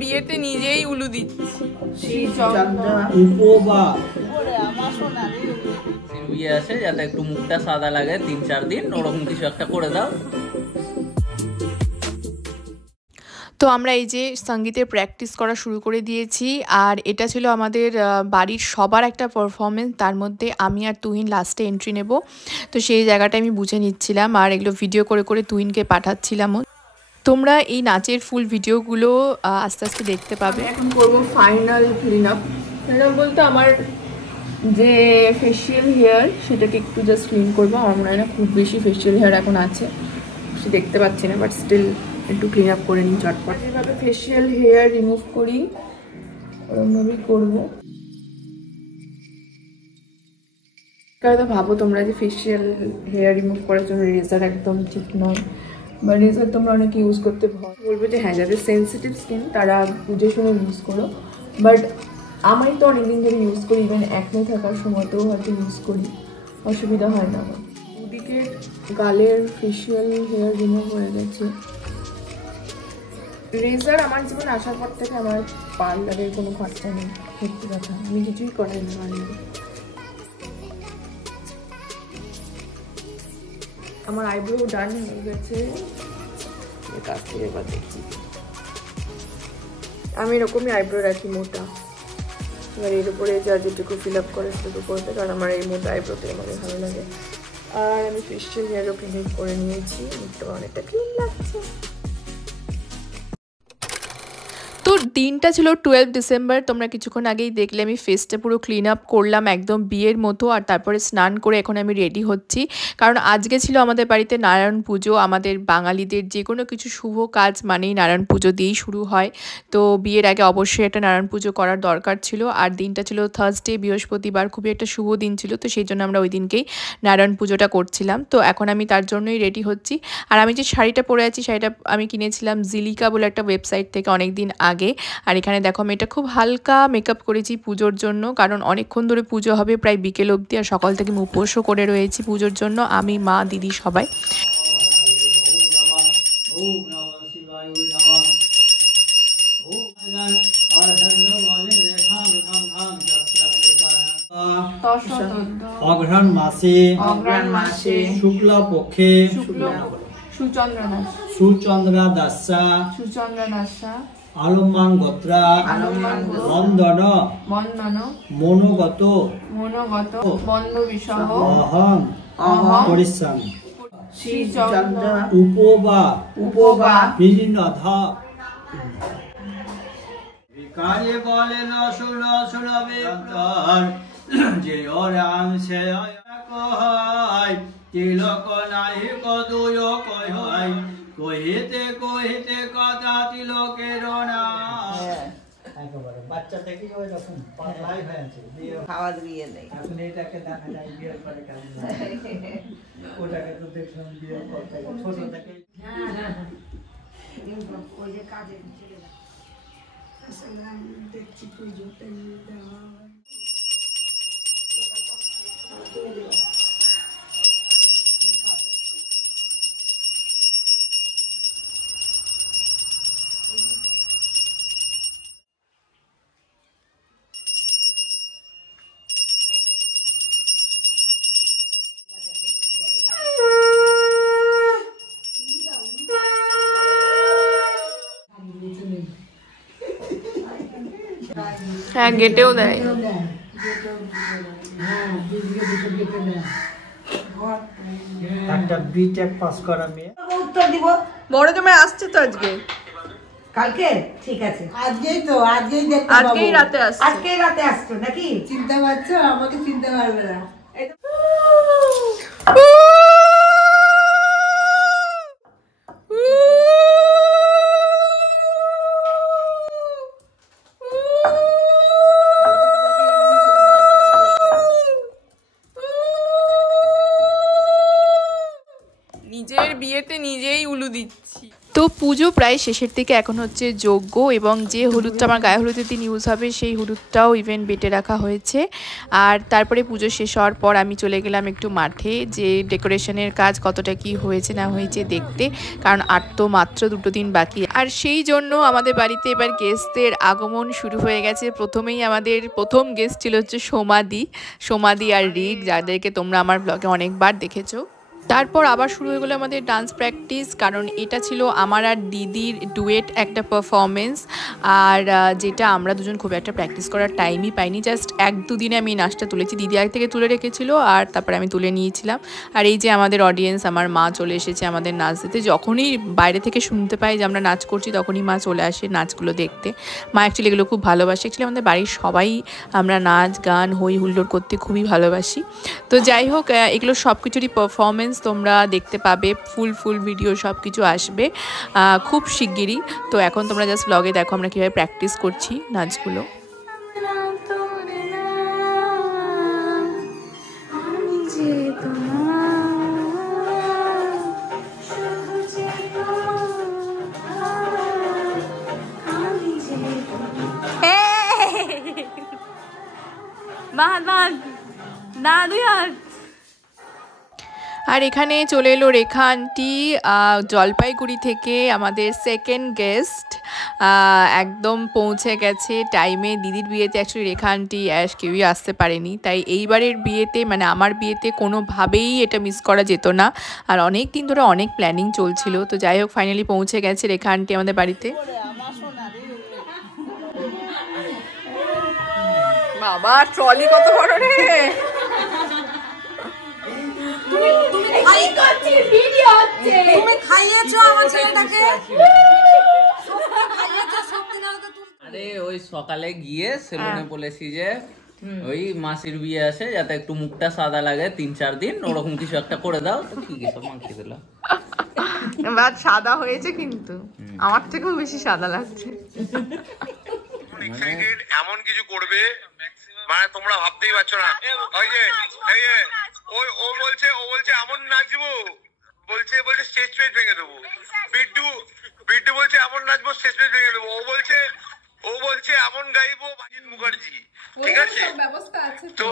বিয়েতে নিজেই উলু দিচ্ছি। বিয়ে আছে যাতে একটু মুখটা সাদা লাগে 3-4 দিন, ওরকম কিছু একটা করে দাও। তো আমরা এই যে সঙ্গীতের প্র্যাকটিস করা শুরু করে দিয়েছি, আর এটা ছিল আমাদের বাড়ির সবার একটা পারফরমেন্স। তার মধ্যে আমি আর তুহিন লাস্টে এন্ট্রি নেব, তো সেই জায়গাটা আমি বুঝে নিচ্ছিলাম আর এগুলো ভিডিও করে করে তুহিনকে পাঠাচ্ছিলামও। তোমরা এই নাচের ফুল ভিডিওগুলো আস্তে আস্তে দেখতে পাবে। এখন করবো ফাইনাল ক্লিন আপ। বলতে আমার যে ফেসিয়াল হেয়ার সেটাকে একটু জাস্ট ক্লিন করবো। আমার মনে হয় না খুব বেশি ফেসিয়াল হেয়ার এখন আছে, সে দেখতে পাচ্ছি না, বাট স্টিল একটু ক্লিন আপ করে নিই চটপট। যেভাবে ফেসিয়াল হেয়ার রিমুভ করি ওরকমভাবেই করবো। হয়তো ভাবো তোমরা যে ফেসিয়াল হেয়ার রিমুভ করার জন্য রেজার একদম ঠিক নয়, বা রেজার তোমরা অনেকে ইউজ করতে ভয় বলবো যে হ্যাঁ, যাদের সেন্সিটিভ স্কিন তারা বুঝে শুনে ইউজ করো। বাট আমি তো অনেকদিন ধরে ইউজ করি, ইভেন একনে থাকার সময়তেও হয়তো ইউজ করি, অসুবিধা হয় না আমার। দুদিকে গালের ফেসিয়াল হেয়ার রিমুভ হয়ে গেছে। রেজার আমার জীবনে আসার পর থেকে আমার পার্লারের কোনো খরচা নেই, সত্যি কথা, আমি কিছুই করাই না পার্লারে। আমার আইব্রো ডান হয়ে গেছে, কাছ থেকে এবার দেখছি। আমি এরকমই আইব্রো রাখি, মোটা, এবার এর উপরে যা যেটুকু ফিল আপ করে সেটুকু করতে, কারণ আমার এই মোটা আইব্রোতে আমার ভালো লাগে। আর আমি ফেসিয়াল হেয়ারও ক্লিন করে নিয়েছি, মুখটা অনেকটা ক্লিন লাগছে। তো দিনটা ছিল 12 ডিসেম্বর। তোমরা কিছুক্ষণ আগেই দেখলে আমি ফেসটা পুরো ক্লিন আপ করলাম একদম বিয়ের মতো, আর তারপরে স্নান করে এখন আমি রেডি হচ্ছি, কারণ আজকে ছিল আমাদের বাড়িতে নারায়ণ পুজো। আমাদের বাঙালিদের যে কোনো কিছু শুভ কাজ মানেই নারায়ণ পুজো দিয়েই শুরু হয়, তো বিয়ের আগে অবশ্যই একটা নারায়ণ পুজো করার দরকার ছিল। আর দিনটা ছিল থার্সডে, বৃহস্পতিবার, খুবই একটা শুভ দিন ছিল, তো সেই জন্য আমরা ওই দিনকেই নারায়ণ পুজোটা করছিলাম। তো এখন আমি তার জন্যই রেডি হচ্ছি। আর আমি যে শাড়িটা পরে আছি, শাড়িটা আমি কিনেছিলাম জিলিকা বলে একটা ওয়েবসাইট থেকে অনেক দিন আগে। আর এখানে দেখো আমি এটা খুব হালকা মেকআপ করেছি পুজোর জন্য, কারণ অনেকক্ষণ ধরে পুজো হবে, প্রায় বিকেল অবধি, আর সকাল থেকে আমি উপোসও করে রয়েছি পুজোর জন্য, আমি, মা, দিদি সবাই। অঘ্রাণ মাসে শুক্লা পক্ষে সুচন্দ্রা দাসা আলম্বান গোত্রা বন্দন মনোগত বন্ধ বিসহ অহং পরিশ্রামি উপবা বিলীনধ ভিখারি বলেন শুনবে অন্তর যে রাম সে কয় তিলক নাহি কদুয় কয় কহিতে কহিতে কথা তিলকের না। একেবারে বাচ্চা থেকে ওই রকম পাতলাই হয়ে আছে, খাওয়া দিয়ে নেই। এখন এটাকে দেখা যায় বিয়ের পরে কেমন ওটাকে তো দেখলাম বিয়ের পর থেকে ছোট থেকে ওই যে কাজে দেখছি পুজোতে দেওয়া হ্যাঁ, গেটেও দেয়। একটা বিটেক পাস করা মেয়ে উত্তর দিব। বড় জামাই আসছে তো আজকে, কালকে? ঠিক আছে, আজকেই তো, আজকেই রাতে আসছে। আজকেই রাতে আসছো নাকি? চিন্তা পারছো? আমাকে চিনতে পারবে না। নিজের বিয়েতে নিজেই উলু দিচ্ছি। তো পুজো প্রায় শেষের দিকে, এখন হচ্ছে যজ্ঞ, এবং যে হলুদটা আমার গায়ে হলুদের দিন ইউজ হবে সেই হলুদটাও ইভেন বেটে রাখা হয়েছে। আর তারপরে পুজো শেষ হওয়ার পর আমি চলে গেলাম একটু মাঠে, যে ডেকোরেশনের কাজ কতটা কি হয়েছে না হয়েছে দেখতে, কারণ আর তো মাত্র 2 দিন বাকি। আর সেই জন্য আমাদের বাড়িতে এবার গেস্টদের আগমন শুরু হয়ে গেছে। প্রথমেই আমাদের প্রথম গেস্ট ছিল হচ্ছে সোমাদি আর রিক, যাদেরকে তোমরা আমার ব্লগে অনেকবার দেখেছো। তারপর আবার শুরু হয়ে গেলো আমাদের ডান্স প্র্যাকটিস, কারণ এটা ছিল আমার আর দিদির ডুয়েট একটা পারফরমেন্স, আর যেটা আমরা দুজন খুব একটা প্র্যাকটিস করার টাইমই পাইনি। জাস্ট 1-2 দিনে আমি নাচটা তুলেছি, দিদি আগে থেকে তুলে রেখেছিল আর তারপরে আমি তুলে নিয়েছিলাম। আর এই যে আমাদের অডিয়েন্স, আমার মা চলে এসেছে আমাদের নাচ দিতে। যখনই বাইরে থেকে শুনতে পাই যে আমরা নাচ করছি, তখনই মা চলে আসে নাচগুলো দেখতে। মা অ্যাকচুয়ালি এগুলো খুব ভালোবাসে। অ্যাকচুয়ালি আমাদের বাড়ির সবাই আমরা নাচ গান হই হুল্লোড় করতে খুবই ভালোবাসি। তো যাই হোক, এগুলো সব কিছুরই পারফরমেন্স তোমরা দেখতে পাবে, ফুল ভিডিও সব কিছু আসবে খুব শিগগিরই। তো এখন তোমরা জাস্ট ব্লগে দেখো আমরা কীভাবে প্র্যাকটিস করছি নাচগুলো। আর এখানে চলে এলো রেখা আন্টি জলপাইগুড়ি থেকে, আমাদের সেকেন্ড গেস্ট, একদম পৌঁছে গেছে টাইমে। দিদির বিয়েতে অ্যাকচুয়ালি রেখা আন্টি কেউই আসতে পারেনি, তাই এইবারের বিয়েতে মানে আমার বিয়েতে কোনোভাবেই এটা মিস করা যেত না। আর অনেক দিন ধরে অনেক প্ল্যানিং চলছিল। তো যাই হোক, ফাইনালি পৌঁছে গেছে রেখা আন্টি আমাদের বাড়িতে। বাবা ট্রলি কত বড় রে! আরে ওই সকালে গিয়ে সেলুনে বলেছি যে ওই মাসির বিয়ে আছে, যাতে একটু মুখটা সাদা লাগে 3-4 দিন, ওরকম কিছু একটা করে দাও। তো কি সব মাখিয়ে দিলাম, বাট সাদা হয়েছে, কিন্তু আমার থেকেও বেশি সাদা লাগছে। এমন কিছু করবে মানে তোমরা ভাবতেই পারছো না। ওই যে ও বলছে এমন নাচবো, বলছে স্টেজ পেজ ভেঙে দেবো। বিট্টু বলছে এমন নাচবো স্টেজ পেজ ভেঙে দেবো। ও বলছে এমন গাইবো বাজিত মুখার্জি। ঠিক আছে, তো